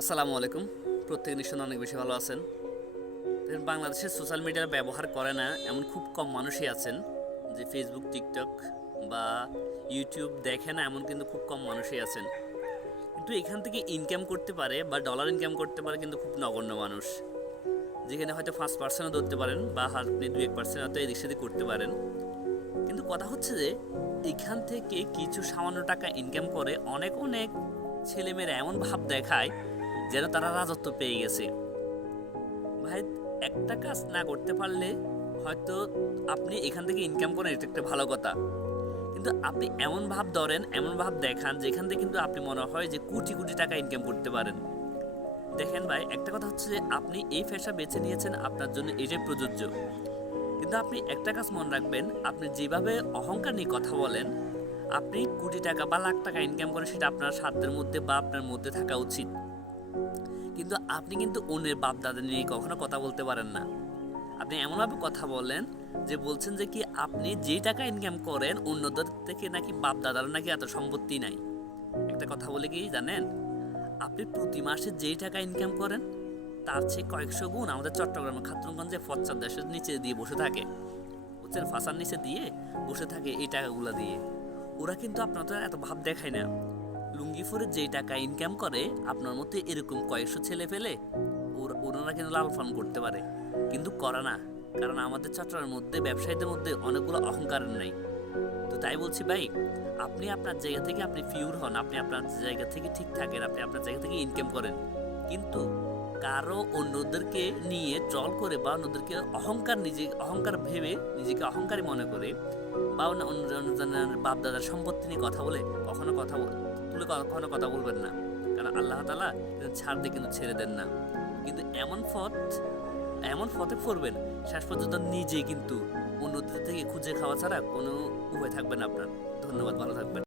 আসসালামু আলাইকুম। প্রত্যেক নিশ্চয় অনেক বেশি ভালো আছেন। বাংলাদেশে সোশ্যাল মিডিয়া ব্যবহার করে না এমন খুব কম মানুষই আছেন, যে ফেসবুক, টিকটক বা ইউটিউব দেখে না এমন কিন্তু খুব কম মানুষই আছেন। কিন্তু এখান থেকে ইনকাম করতে পারে বা ডলার ইনকাম করতে পারে কিন্তু খুব নগণ্য মানুষ, যেখানে হয়তো 5% ধরতে পারেন বা আপনি 2-1% হয়তো এদিক সেদিক করতে পারেন। কিন্তু কথা হচ্ছে যে এখান থেকে কিছু সামান্য টাকা ইনকাম করে অনেক অনেক ছেলেমেয়েরা এমন ভাব দেখায় যেন তারা রাজত্ব পেয়ে গেছে। ভাই, একটা কাজ না করতে পারলে হয়তো আপনি এখান থেকে ইনকাম করেন, এটা একটা ভালো কথা। কিন্তু আপনি এমন ভাব ধরেন, এমন ভাব দেখান যেখান থেকে কিন্তু আপনি মনে হয় যে কোটি কোটি টাকা ইনকাম করতে পারেন। দেখেন ভাই, একটা কথা হচ্ছে যে আপনি এই পেশা বেছে নিয়েছেন, আপনার জন্য এটাই প্রযোজ্য। কিন্তু আপনি একটা কাজ মনে রাখবেন, আপনি যেভাবে অহংকার নিয়ে কথা বলেন, আপনি কোটি টাকা বা লাখ টাকা ইনকাম করেন, সেটা আপনার সাধ্যের মধ্যে বা আপনার মধ্যে থাকা উচিত। কিন্তু আপনি কিন্তু অন্যের বাপ দাদা নিয়ে কখনো কথা বলতে পারেন না। আপনি এমনভাবে কথা বলেন যে বলছেন যে কি আপনি যেই টাকা ইনকাম করেন অন্যদের থেকে নাকি বাপ দাদার নাকি এত সম্পত্তি নাই। একটা কথা বলে কি জানেন, আপনি প্রতি মাসে যেই টাকা ইনকাম করেন তার চেয়ে কয়েকশো গুণ আমাদের চট্টগ্রামের খাতুনগঞ্জে ফচ্চার দেশের নিচে দিয়ে বসে থাকে, বুঝছেন, ফাঁসার নিচে দিয়ে বসে থাকে এই টাকাগুলো দিয়ে। ওরা কিন্তু আপনার তো এত ভাব দেখায় না। লুঙ্গি পরে যেই টাকা ইনকাম করে আপনার মধ্যে এরকম কয়েকশো ছেলে ফেলে ওনারা কিন্তু লাল পালন করতে পারে, কিন্তু করে না। কারণ আমাদের চট্টগ্রামের মধ্যে ব্যবসায়ীদের মধ্যে অনেকগুলো অহংকার নেই। তো তাই বলছি ভাই, আপনি আপনার জায়গা থেকে আপনি পিওর হন, আপনি আপনার জায়গা থেকে ঠিক থাকেন, আপনি আপনার জায়গা থেকে ইনকাম করেন। কিন্তু কারো অন্যদেরকে নিয়ে ট্রল করে বা অন্যদেরকে অহংকার ভেবে নিজেকে অহংকারী মনে করে বা অন্যজনের বাপ দাদার সম্পত্তি নিয়ে কথা বলে কখনো কথা বলবেন না। কারণ আল্লাহ তাআলা ছাড় দিয়ে কিন্তু ছেড়ে দেন না। কিন্তু এমন পথে পড়বেন, শেষ পর্যন্ত নিজে কিন্তু অন্যদের থেকে খুঁজে খাওয়া ছাড়া কোনো উপায় থাকবে না আপনার। ধন্যবাদ, ভালো থাকবেন।